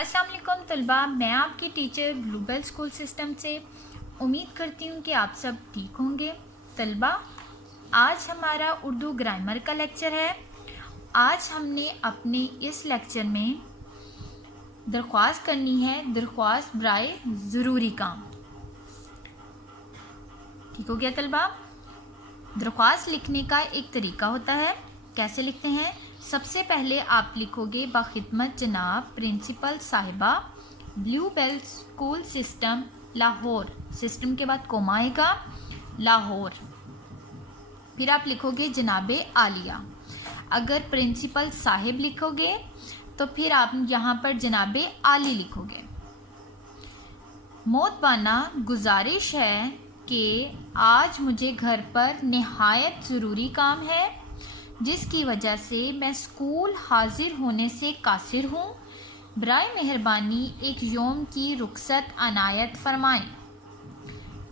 अस्सलाम वालेकुम तलबा, मैं आपकी टीचर ग्लोबल स्कूल सिस्टम से उम्मीद करती हूँ कि आप सब ठीक होंगे। तलबा, आज हमारा उर्दू ग्रामर का लेक्चर है। आज हमने अपने इस लेक्चर में दरख्वास्त करनी है, दरख्वास्त बराए ज़रूरी काम। ठीक हो गया तलबा? दरख्वास्त लिखने का एक तरीका होता है। कैसे लिखते हैं? सबसे पहले आप लिखोगे बाखिदमत जनाब प्रिंसिपल साहिबा, blue bell school system Lahore. System के बाद कोमा आएगा, लाहौर। फिर आप लिखोगे जनाबे आलिया। अगर प्रिंसिपल साहिब लिखोगे तो फिर आप यहाँ पर जनाबे आली लिखोगे। मोतबाना गुजारिश है कि आज मुझे घर पर निहायत ज़रूरी काम है, जिसकी वजह से मैं स्कूल हाजिर होने से कासिर हूँ। बराए मेहरबानी एक यौम की रुखसत अनायत फरमाएं।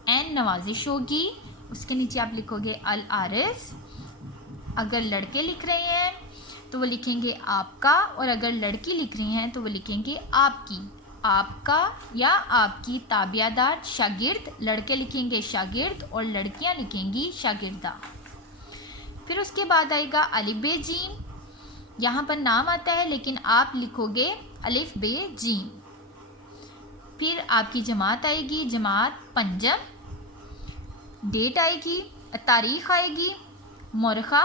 एन नवाजिश होगी, उसके नीचे आप लिखोगे अल आरिस। अगर लड़के लिख रहे हैं तो वो लिखेंगे आपका, और अगर लड़की लिख रही हैं तो वो लिखेंगे आपकी। आपका या आपकी ताबियादार शागिर्द, लड़के लिखेंगे शागिर्द और लड़कियां लिखेंगी शागिर्दा। फिर उसके बाद आएगा अलिफ बे जीम। यहाँ पर नाम आता है लेकिन आप लिखोगे अलिफ बे जीम। फिर आपकी जमात आएगी, जमात पंजम। डेट आएगी, तारीख़ आएगी, मौरख़ा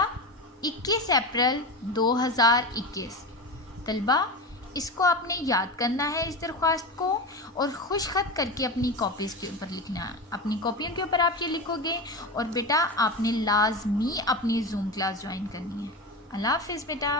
21 अप्रैल 2021। तलबा, इसको आपने याद करना है इस दरख्वास्त को, और खुश खत करके अपनी कॉपीज़ के ऊपर लिखना है। अपनी कॉपियों के ऊपर आप ये लिखोगे। और बेटा आपने लाजमी अपनी जूम क्लास ज्वाइन करनी है। अल्लाह हाफ़िज़ बेटा।